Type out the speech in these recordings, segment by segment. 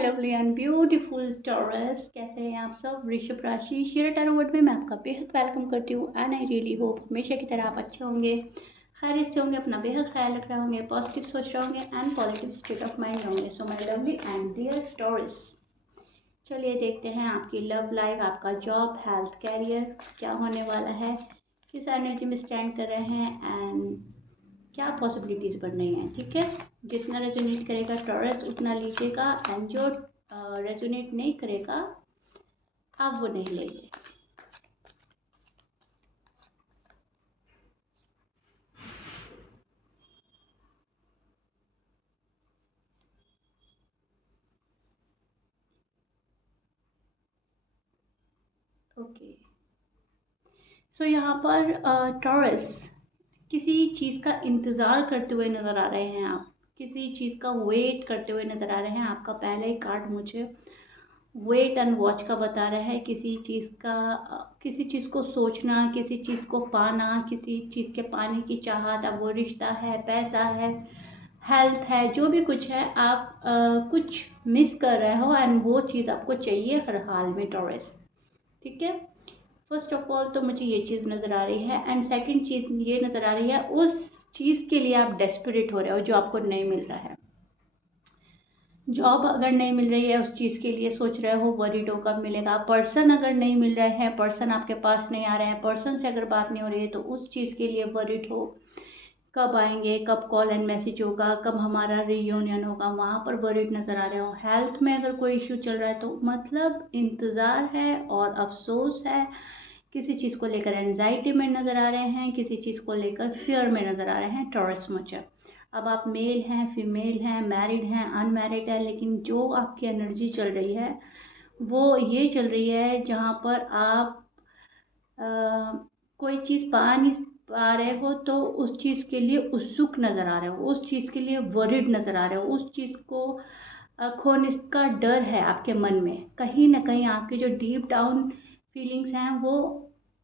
Lovely and beautiful taurus, कैसे हैं आप सब। वृषभ राशि शेयर टैरो वर्ड में मैं आपका बेहद वेलकम करती हूँ एंड आई रियली होप हमेशा की तरह आप अच्छे होंगे, खैरियत से होंगे, अपना बेहद ख्याल रख रहे होंगे, पॉजिटिव सोच रहे होंगे and positive state of mind होंगे। So my lovely and dear Taurus, चलिए देखते हैं आपकी लव लाइफ, आपका जॉब, हेल्थ, कैरियर क्या होने वाला है, किस एनर्जी में स्टैंड कर रहे हैं एंड क्या पॉसिबिलिटीज बन रही हैं। ठीक है, जितना रेजोनेट करेगा टॉरस उतना लीजिएगा एंड जो रेजोनेट नहीं करेगा आप वो नहीं लेंगे। ओके, सो यहाँ पर टॉरस किसी चीज़ का इंतज़ार करते हुए नज़र आ रहे हैं, आप किसी चीज़ का वेट करते हुए नज़र आ रहे हैं। आपका पहला ही कार्ड मुझे वेट एंड वॉच का बता रहा है, किसी चीज़ का किसी चीज़ को सोचना, किसी चीज़ को पाना, किसी चीज़ के पाने की चाहत। अब वो रिश्ता है, पैसा है, हेल्थ है, जो भी कुछ है, आप कुछ मिस कर रहे हो एंड वो चीज़ आपको चाहिए हर हाल में टॉरस। ठीक है, फर्स्ट ऑफ ऑल तो मुझे ये चीज़ नज़र आ रही है एंड सेकंड चीज़ ये नज़र आ रही है, उस चीज़ के लिए आप डेस्परेट हो रहे हो जो आपको नहीं मिल रहा है। जॉब अगर नहीं मिल रही है उस चीज़ के लिए सोच रहे हो, वरीड हो कब मिलेगा। पर्सन अगर नहीं मिल रहे हैं, पर्सन आपके पास नहीं आ रहे हैं, पर्सन से अगर बात नहीं हो रही है तो उस चीज़ के लिए वरीड हो, कब आएंगे, कब कॉल एंड मैसेज होगा, कब हमारा रियूनियन होगा, वहाँ पर वरीड नज़र आ रहे हो। हेल्थ में अगर कोई इश्यू चल रहा है तो मतलब इंतज़ार है और अफसोस है, किसी चीज़ को लेकर एंजाइटी में नज़र आ रहे हैं, किसी चीज़ को लेकर फियर में नज़र आ रहे हैं टॉरस मुझे। अब आप मेल हैं, फीमेल हैं, मैरिड हैं, अनमैरिड है, लेकिन जो आपकी एनर्जी चल रही है वो ये चल रही है जहाँ पर आप कोई चीज़ पा नहीं पा रहे हो तो उस चीज़ के लिए उत्सुक नज़र आ रहे हो, उस चीज़ के लिए वरिड नज़र आ रहे हो, उस चीज़ को खोने का डर है आपके मन में। कहीं ना कहीं आपके जो डीप डाउन फीलिंग्स हैं वो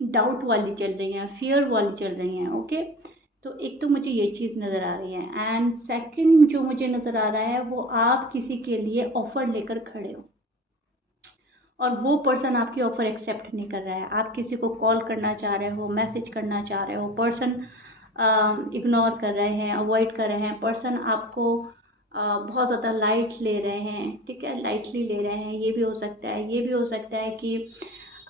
डाउट वाली चल रही हैं, फियर वाली चल रही हैं। ओके, तो एक तो मुझे ये चीज़ नज़र आ रही है एंड सेकंड जो मुझे नज़र आ रहा है वो आप किसी के लिए ऑफर लेकर खड़े हो और वो पर्सन आपकी ऑफर एक्सेप्ट नहीं कर रहा है। आप किसी को कॉल करना चाह रहे हो, मैसेज करना चाह रहे हो, पर्सन इग्नोर कर रहे हैं, अवॉइड कर रहे हैं, पर्सन आपको बहुत ज़्यादा लाइट ले रहे हैं। ठीक है, लाइटली ले रहे हैं, ये भी हो सकता है। ये भी हो सकता है कि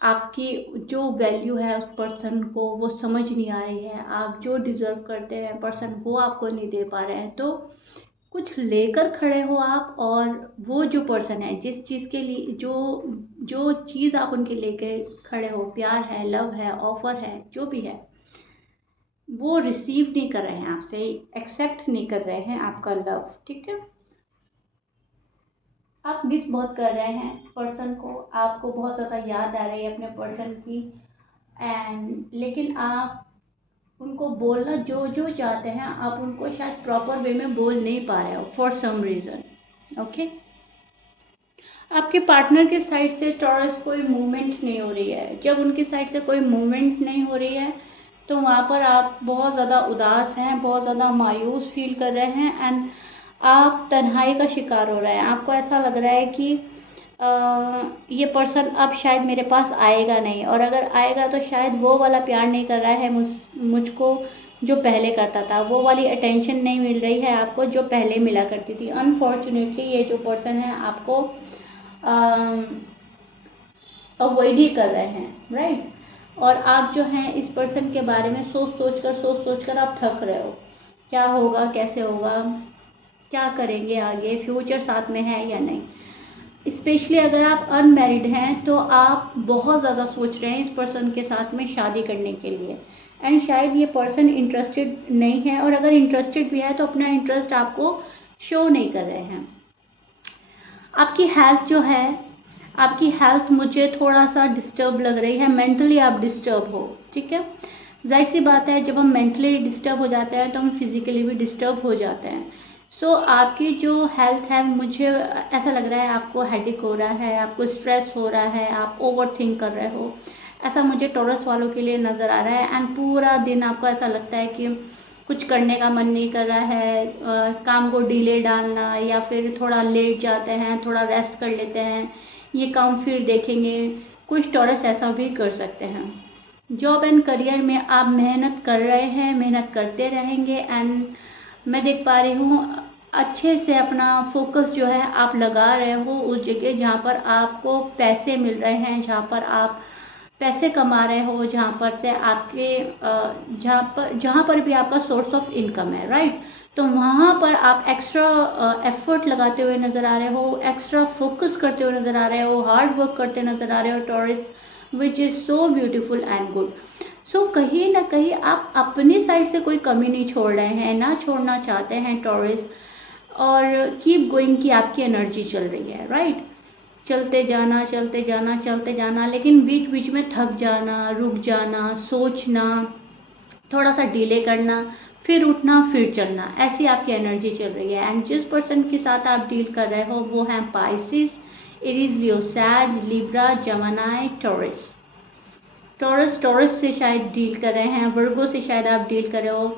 आपकी जो वैल्यू है उस पर्सन को वो समझ नहीं आ रही है, आप जो डिज़र्व करते हैं पर्सन वो आपको नहीं दे पा रहे हैं। तो कुछ लेकर खड़े हो आप और वो जो पर्सन है, जिस चीज़ के लिए जो जो चीज़ आप उनके लेकर खड़े हो, प्यार है, लव है, ऑफर है, जो भी है, वो रिसीव नहीं कर रहे हैं आपसे, एक्सेप्ट नहीं कर रहे हैं आपका लव। ठीक है, आप मिस बहुत कर रहे हैं पर्सन को, आपको बहुत ज़्यादा याद आ रही है अपने पर्सन की एंड लेकिन आप उनको बोलना जो जो चाहते हैं आप उनको शायद प्रॉपर वे में बोल नहीं पा रहे हो फॉर सम रीज़न। ओके, आपके पार्टनर के साइड से टॉरस कोई मूवमेंट नहीं हो रही है। जब उनकी साइड से कोई मूवमेंट नहीं हो रही है तो वहाँ पर आप बहुत ज़्यादा उदास हैं, बहुत ज़्यादा मायूस फील कर रहे हैं एंड आप तन्हाई का शिकार हो रहे हैं। आपको ऐसा लग रहा है कि ये पर्सन अब शायद मेरे पास आएगा नहीं, और अगर आएगा तो शायद वो वाला प्यार नहीं कर रहा है मुझको जो पहले करता था, वो वाली अटेंशन नहीं मिल रही है आपको जो पहले मिला करती थी। अनफॉर्चुनेटली ये जो पर्सन है आपको अवॉइड ही कर रहे हैं, राइट। और आप जो हैं इस पर्सन के बारे में सोच सोच कर आप थक रहे हो, क्या होगा, कैसे होगा, क्या करेंगे आगे, फ्यूचर साथ में है या नहीं। स्पेशली अगर आप अनमैरिड हैं तो आप बहुत ज़्यादा सोच रहे हैं इस पर्सन के साथ में शादी करने के लिए एंड शायद ये पर्सन इंटरेस्टेड नहीं है, और अगर इंटरेस्टेड भी है तो अपना इंटरेस्ट आपको शो नहीं कर रहे हैं। आपकी हेल्थ जो है, आपकी हेल्थ मुझे थोड़ा सा डिस्टर्ब लग रही है, मेंटली आप डिस्टर्ब हो। ठीक है, जाहिर सी बात है जब हम मेंटली डिस्टर्ब हो जाते हैं तो हम फिजिकली भी डिस्टर्ब हो जाते हैं। सो आपकी जो हेल्थ है, मुझे ऐसा लग रहा है आपको हेडेक हो रहा है, आपको स्ट्रेस हो रहा है, आप ओवर थिंक कर रहे हो, ऐसा मुझे टॉरस वालों के लिए नज़र आ रहा है एंड पूरा दिन आपको ऐसा लगता है कि कुछ करने का मन नहीं कर रहा है, काम को डिले डालना, या फिर थोड़ा लेट जाते हैं, थोड़ा रेस्ट कर लेते हैं, ये काम फिर देखेंगे। कुछ टॉरस ऐसा भी कर सकते हैं। जॉब एंड करियर में आप मेहनत कर रहे हैं, मेहनत करते रहेंगे, एंड मैं देख पा रही हूँ अच्छे से अपना फोकस जो है आप लगा रहे हो उस जगह जहाँ पर आपको पैसे मिल रहे हैं, जहाँ पर आप पैसे कमा रहे हो, जहाँ पर से आपके जहाँ पर भी आपका सोर्स ऑफ इनकम है, राइट। तो वहाँ पर आप एक्स्ट्रा एफर्ट लगाते हुए नज़र आ रहे हो, एक्स्ट्रा फोकस करते हुए नज़र आ रहे हो, हार्ड वर्क करते नज़र आ रहे हो Taurus, which is so beautiful and good. So कहीं ना कहीं आप अपनी साइड से कोई कमी नहीं छोड़ रहे हैं, ना छोड़ना चाहते हैं टॉरस, और कीप गोइंग की आपकी एनर्जी चल रही है, राइट। चलते जाना, चलते जाना, चलते जाना, लेकिन बीच बीच में थक जाना, रुक जाना, सोचना, थोड़ा सा डिले करना, फिर उठना, फिर चलना, ऐसी आपकी एनर्जी चल रही है। एंड जिस पर्सन के साथ आप डील कर रहे हो वो हैं पाइसिस, एरीज, लियो, सैज, लिब्रा, जमानाई, टॉरस। टॉरस से शायद डील कर रहे हैं, वर्गो से शायद आप डील कर रहे हो।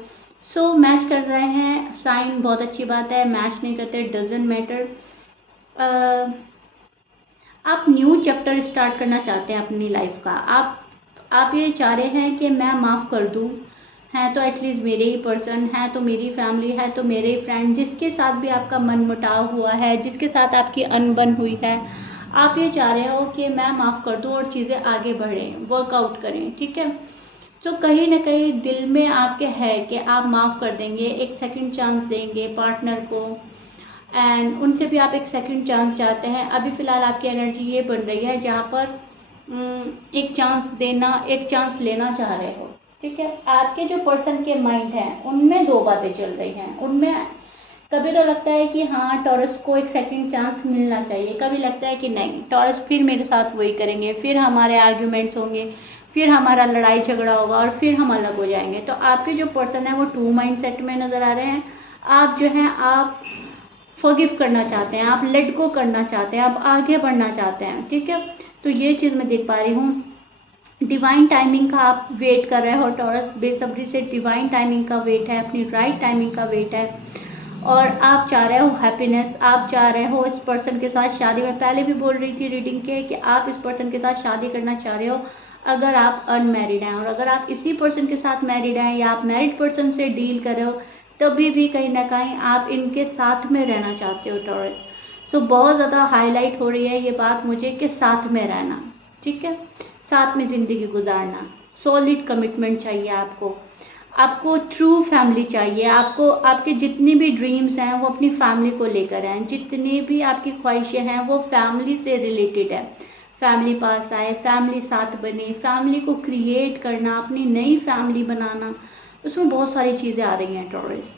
सो मैच कर रहे हैं साइन, बहुत अच्छी बात है। मैच नहीं करते, डजेंट मैटर। आप न्यू चैप्टर स्टार्ट करना चाहते हैं अपनी लाइफ का। आप ये चाह रहे हैं कि मैं माफ़ कर दूं, हैं तो एटलीस्ट मेरे ही पर्सन, है तो मेरी फैमिली, है तो मेरे ही फ्रेंड, जिसके साथ भी आपका मन मुटाव हुआ है, जिसके साथ आपकी अनबन हुई है, आप ये चाह रहे हो कि मैं माफ़ कर दूं और चीज़ें आगे बढ़ें, वर्कआउट करें, ठीक है। तो कहीं ना कहीं दिल में आपके है कि आप माफ़ कर देंगे, एक सेकंड चांस देंगे पार्टनर को, एंड उनसे भी आप एक सेकंड चांस चाहते हैं। अभी फ़िलहाल आपकी एनर्जी ये बन रही है जहाँ पर एक चांस देना, एक चांस लेना चाह रहे हो, ठीक है। आपके जो पर्सन के माइंड हैं उनमें दो बातें चल रही हैं। उनमें कभी तो लगता है कि हाँ टॉरस को एक सेकंड चांस मिलना चाहिए, कभी लगता है कि नहीं टॉरस फिर मेरे साथ वही करेंगे, फिर हमारे आर्ग्यूमेंट्स होंगे, फिर हमारा लड़ाई झगड़ा होगा और फिर हम अलग हो जाएंगे। तो आपके जो पर्सन है वो टू माइंड सेट में नज़र आ रहे हैं। आप जो हैं आप फॉरगिव करना चाहते हैं, आप लेट गो करना चाहते हैं, आप आगे बढ़ना चाहते हैं, ठीक है। तो ये चीज़ मैं देख पा रही हूँ। डिवाइन टाइमिंग का आप वेट कर रहे हो टॉरस, बेसब्री से डिवाइन टाइमिंग का वेट है, अपनी राइट टाइमिंग का वेट है, और आप चाह रहे हो हैप्पीनेस, आप चाह रहे हो इस पर्सन के साथ शादी। मैं पहले भी बोल रही थी रीडिंग के कि आप इस पर्सन के साथ शादी करना चाह रहे हो अगर आप अनमैरिड हैं, और अगर आप इसी पर्सन के साथ मैरिड हैं या आप मैरिड पर्सन से डील कर रहे हो तभी भी कहीं ना कहीं आप इनके साथ में रहना चाहते हो टॉरस। सो बहुत ज़्यादा हाईलाइट हो रही है ये बात मुझे कि साथ में रहना, ठीक है, साथ में ज़िंदगी गुजारना, सॉलिड कमिटमेंट चाहिए आपको, आपको ट्रू फैमिली चाहिए, आपको आपके जितनी भी ड्रीम्स हैं वो अपनी फैमिली को लेकर हैं, जितनी भी आपकी ख्वाहिशें हैं वो फैमिली से रिलेटेड है। फैमिली पास आए, फैमिली साथ बने, फैमिली को क्रिएट करना, अपनी नई फैमिली बनाना, उसमें बहुत सारी चीज़ें आ रही हैं टॉरस।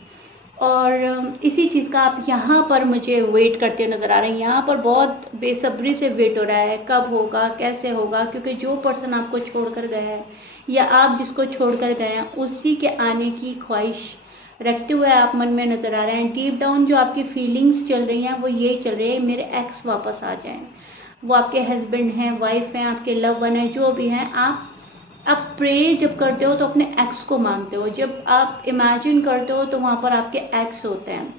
और इसी चीज़ का आप यहाँ पर मुझे वेट करते नज़र आ रहे हैं। यहाँ पर बहुत बेसब्री से वेट हो रहा है, कब होगा, कैसे होगा, क्योंकि जो पर्सन आपको छोड़कर गया है या आप जिसको छोड़कर गए हैं उसी के आने की ख्वाहिश रखते हुए आप मन में नज़र आ रहे हैं। डीप डाउन जो आपकी फीलिंग्स चल रही हैं वो ये चल रही है, मेरे एक्स वापस आ जाएं। वो आपके हस्बैंड हैं, वाइफ हैं, आपके लव वन है, जो भी हैं। आप प्रे जब करते हो तो अपने एक्स को मांगते हो, जब आप इमेजिन करते हो तो वहाँ पर आपके एक्स होते हैं।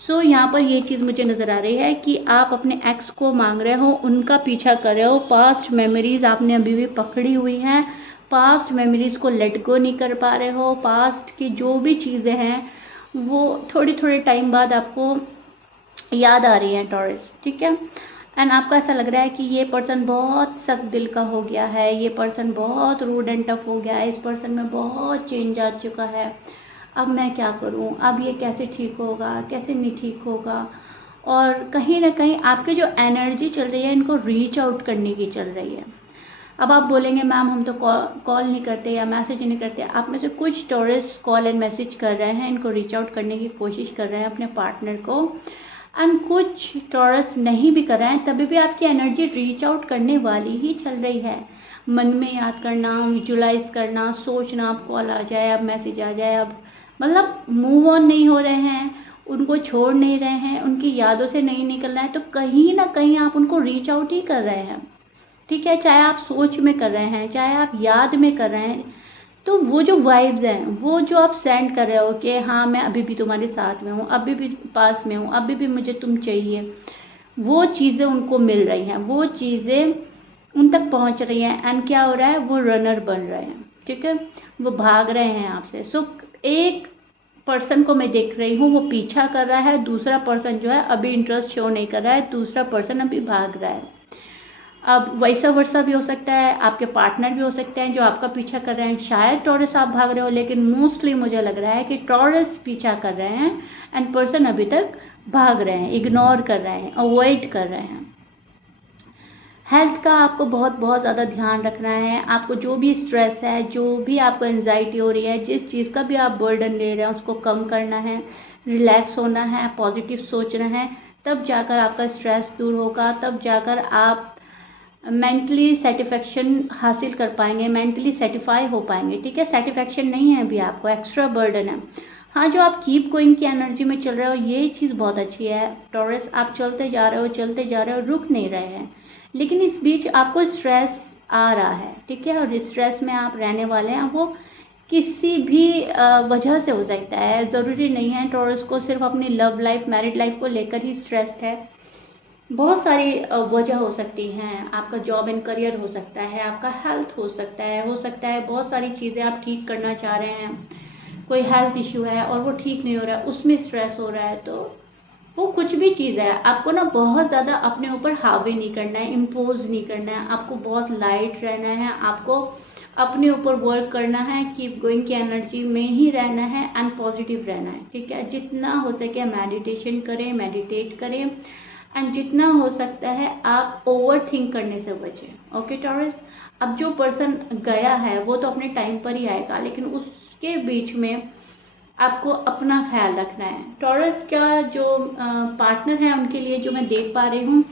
सो यहाँ पर ये चीज़ मुझे नज़र आ रही है कि आप अपने एक्स को मांग रहे हो, उनका पीछा कर रहे हो। पास्ट मेमोरीज आपने अभी भी पकड़ी हुई हैं, पास्ट मेमोरीज को लेट गो नहीं कर पा रहे हो। पास्ट की जो भी चीज़ें हैं वो थोड़ी थोड़े टाइम बाद आपको याद आ रही हैं टॉरस, ठीक है। एंड आपको ऐसा लग रहा है कि ये पर्सन बहुत सख्त दिल का हो गया है, ये पर्सन बहुत रूड एंड टफ हो गया है, इस पर्सन में बहुत चेंज आ चुका है, अब मैं क्या करूं, अब ये कैसे ठीक होगा, कैसे नहीं ठीक होगा। और कहीं ना कहीं आपकी जो एनर्जी चल रही है इनको रीच आउट करने की चल रही है। अब आप बोलेंगे मैम हम तो कॉल नहीं करते या मैसेज नहीं करते। आप में से कुछ टॉरस कॉल एंड मैसेज कर रहे हैं, इनको रीच आउट करने की कोशिश कर रहे हैं अपने पार्टनर को, एंड कुछ टॉरस नहीं भी कर रहे हैं, तभी भी आपकी एनर्जी रीच आउट करने वाली ही चल रही है। मन में याद करना, विजुलाइज करना, सोचना अब कॉल आ जाए, अब मैसेज आ जाए, अब मतलब मूव ऑन नहीं हो रहे हैं, उनको छोड़ नहीं रहे हैं, उनकी यादों से नहीं निकलना है। तो कहीं ना कहीं आप उनको रीच आउट ही कर रहे हैं, ठीक है। चाहे आप सोच में कर रहे हैं, चाहे आप याद में कर रहे हैं, तो वो जो वाइब्स हैं, वो जो आप सेंड कर रहे हो कि हाँ मैं अभी भी तुम्हारे साथ में हूँ, अभी भी पास में हूँ, अभी भी मुझे तुम चाहिए, वो चीज़ें उनको मिल रही हैं, वो चीज़ें उन तक पहुँच रही हैं। एंड क्या हो रहा है, वो रनर बन रहे हैं, ठीक है, वो भाग रहे हैं आपसे। सो एक पर्सन को मैं देख रही हूँ, वो पीछा कर रहा है, दूसरा पर्सन जो है अभी इंटरेस्ट शो नहीं कर रहा है, दूसरा पर्सन अभी भाग रहा है। अब वैसा वर्षा भी हो सकता है, आपके पार्टनर भी हो सकते हैं जो आपका पीछा कर रहे हैं। शायद टॉरस आप भाग रहे हो, लेकिन मोस्टली मुझे लग रहा है कि टॉरस पीछा कर रहे हैं एंड पर्सन अभी तक भाग रहे हैं, इग्नोर कर रहे हैं, अवॉइड कर रहे हैं। हेल्थ का आपको बहुत बहुत ज़्यादा ध्यान रखना है। आपको जो भी स्ट्रेस है, जो भी आपको एंजाइटी हो रही है, जिस चीज़ का भी आप बर्डन ले रहे हैं, उसको कम करना है, रिलैक्स होना है, पॉजिटिव सोचना है। तब जाकर आपका स्ट्रेस दूर होगा, तब जाकर आप मेंटली सेटिस्फेक्शन हासिल कर पाएंगे, मेंटली सेटिस्फाई हो पाएंगे। ठीक है, सेटिस्फेक्शन नहीं है अभी आपको, एक्स्ट्रा बर्डन है। हाँ, जो आप कीप गोइंग की एनर्जी में चल रहे हो, ये चीज़ बहुत अच्छी है टॉरस। आप चलते जा रहे हो, चलते जा रहे हो, रुक नहीं रहे हैं, लेकिन इस बीच आपको स्ट्रेस आ रहा है, ठीक है, और स्ट्रेस में आप रहने वाले हैं। वो किसी भी वजह से हो सकता है, ज़रूरी नहीं है टॉरस को सिर्फ अपनी लव लाइफ, मैरिड लाइफ को लेकर ही स्ट्रेस्ड है। बहुत सारी वजह हो सकती हैं। आपका जॉब एंड करियर हो सकता है, आपका हेल्थ हो सकता है बहुत सारी चीज़ें आप ठीक करना चाह रहे हैं। कोई हेल्थ इश्यू है और वो ठीक नहीं हो रहा है, उसमें स्ट्रेस हो रहा है। तो वो कुछ भी चीज़ है, आपको ना बहुत ज़्यादा अपने ऊपर हावी नहीं करना है, इम्पोज नहीं करना है। आपको बहुत लाइट रहना है, आपको अपने ऊपर वर्क करना है, कीप गोइंग की एनर्जी में ही रहना है एंड पॉजिटिव रहना है। ठीक है, जितना हो सके मेडिटेशन करें, मेडिटेट करें, एंड जितना हो सकता है आप ओवर थिंक करने से बचें। ओके टॉरस, अब जो पर्सन गया है वो तो अपने टाइम पर ही आएगा, लेकिन उसके बीच में आपको अपना ख्याल रखना है। टॉरस का जो पार्टनर है, उनके लिए जो मैं देख पा रही हूँ,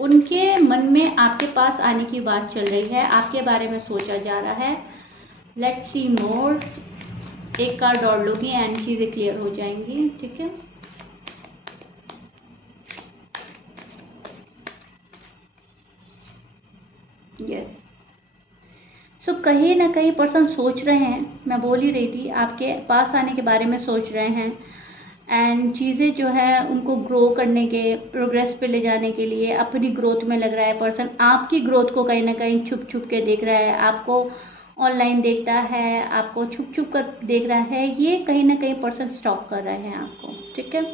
उनके मन में आपके पास आने की बात चल रही है, आपके बारे में सोचा जा रहा है। लेट्स सी मोर। एक कार्ड और लूँगी एंड चीज़ें क्लियर हो जाएंगी। ठीक है, यस। सो कहीं ना कहीं पर्सन सोच रहे हैं, मैं बोल ही रही थी, आपके पास आने के बारे में सोच रहे हैं। एंड चीज़ें जो है उनको ग्रो करने के, प्रोग्रेस पे ले जाने के लिए अपनी ग्रोथ में लग रहा है पर्सन। आपकी ग्रोथ को कहीं ना कहीं छुप छुप के देख रहा है, आपको ऑनलाइन देखता है, आपको छुप छुप कर देख रहा है। ये कहीं ना कहीं पर्सन स्टॉप कर रहे हैं आपको। ठीक है,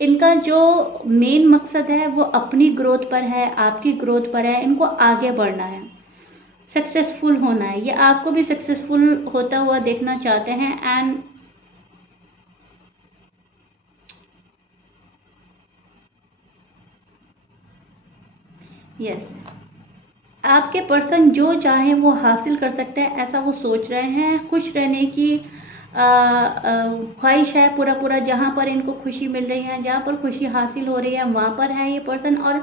इनका जो मेन मकसद है वो अपनी ग्रोथ पर है, आपकी ग्रोथ पर है। इनको आगे बढ़ना है, सक्सेसफुल होना है, ये आपको भी सक्सेसफुल होता हुआ देखना चाहते हैं। एंड यस, आपके पर्सन जो चाहे वो हासिल कर सकते हैं, ऐसा वो सोच रहे हैं। खुश रहने की ख्वाहिश है पूरा पूरा। जहाँ पर इनको खुशी मिल रही है, जहाँ पर खुशी हासिल हो रही है, वहाँ पर है ये पर्सन, और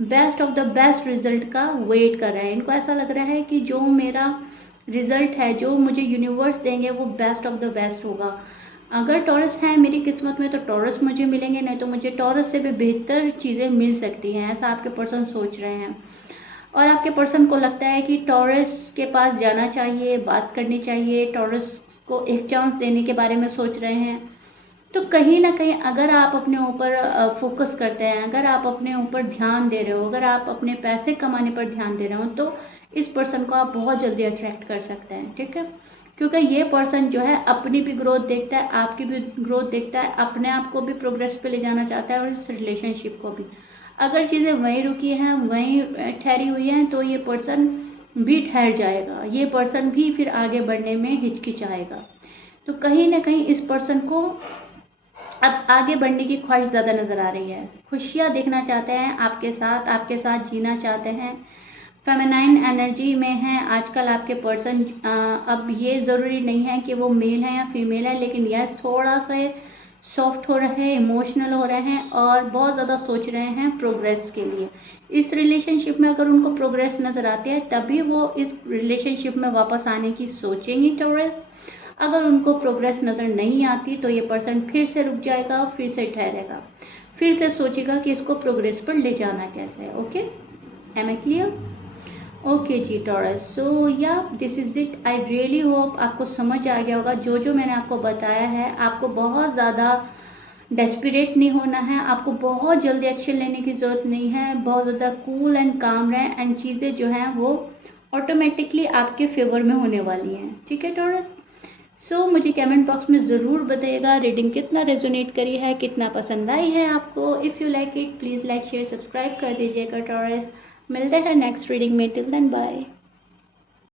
best of the best result का वेट कर रहे हैं। इनको ऐसा लग रहा है कि जो मेरा रिजल्ट है, जो मुझे यूनिवर्स देंगे, वो बेस्ट ऑफ द बेस्ट होगा। अगर टॉरस है मेरी किस्मत में तो टॉरस मुझे मिलेंगे, नहीं तो मुझे टॉरस से भी बेहतर चीज़ें मिल सकती हैं, ऐसा आपके पर्सन सोच रहे हैं। और आपके पर्सन को लगता है कि टॉरस के पास जाना चाहिए, बात करनी चाहिए, टॉरस को एक चांस देने के बारे में सोच रहे हैं। तो कहीं ना कहीं अगर आप अपने ऊपर फोकस करते हैं, अगर आप अपने ऊपर ध्यान दे रहे हो, अगर आप अपने पैसे कमाने पर ध्यान दे रहे हो, तो इस पर्सन को आप बहुत जल्दी अट्रैक्ट कर सकते हैं। ठीक है, क्योंकि ये पर्सन जो है अपनी भी ग्रोथ देखता है, आपकी भी ग्रोथ देखता है, अपने आप को भी प्रोग्रेस पे ले जाना चाहता है, और इस रिलेशनशिप को भी। अगर चीज़ें वहीं रुकी हैं, वहीं ठहरी हुई हैं, तो ये पर्सन भी ठहर जाएगा, ये पर्सन भी फिर आगे बढ़ने में हिचकिचाएगा। तो कहीं ना कहीं इस पर्सन को अब आगे बढ़ने की ख्वाहिश ज़्यादा नज़र आ रही है। खुशियाँ देखना चाहते हैं आपके साथ, आपके साथ जीना चाहते हैं। फेमिनाइन एनर्जी में है आजकल आपके पर्सन। अब ये ज़रूरी नहीं है कि वो मेल है या फीमेल है, लेकिन यस, थोड़ा सा सॉफ्ट हो रहे हैं, इमोशनल हो रहे हैं, और बहुत ज़्यादा सोच रहे हैं प्रोग्रेस के लिए। इस रिलेशनशिप में अगर उनको प्रोग्रेस नज़र आती है, तभी वो इस रिलेशनशिप में वापस आने की सोचेंगी टॉरस। अगर उनको प्रोग्रेस नज़र नहीं आती तो ये पर्सन फिर से रुक जाएगा, फिर से ठहरेगा, फिर से सोचेगा कि इसको प्रोग्रेस पर ले जाना कैसे है। Okay, am I clear? Okay ji Taurus, so yeah this is it. I really hope आपको समझ आ गया होगा जो जो मैंने आपको बताया है। आपको बहुत ज़्यादा डेस्परेट नहीं होना है, आपको बहुत जल्दी एक्शन लेने की ज़रूरत नहीं है। बहुत ज़्यादा कूल एंड काम रहें एंड चीज़ें जो हैं वो ऑटोमेटिकली आपके फेवर में होने वाली हैं। ठीक है टॉरस, सो मुझे कमेंट बॉक्स में ज़रूर बताइएगा रीडिंग कितना रेजोनेट करी है, कितना पसंद आई है आपको। If you like it please like share subscribe कर दीजिएगा टॉरस। मिलते हैं नेक्स्ट रीडिंग में, टिल देन बाय।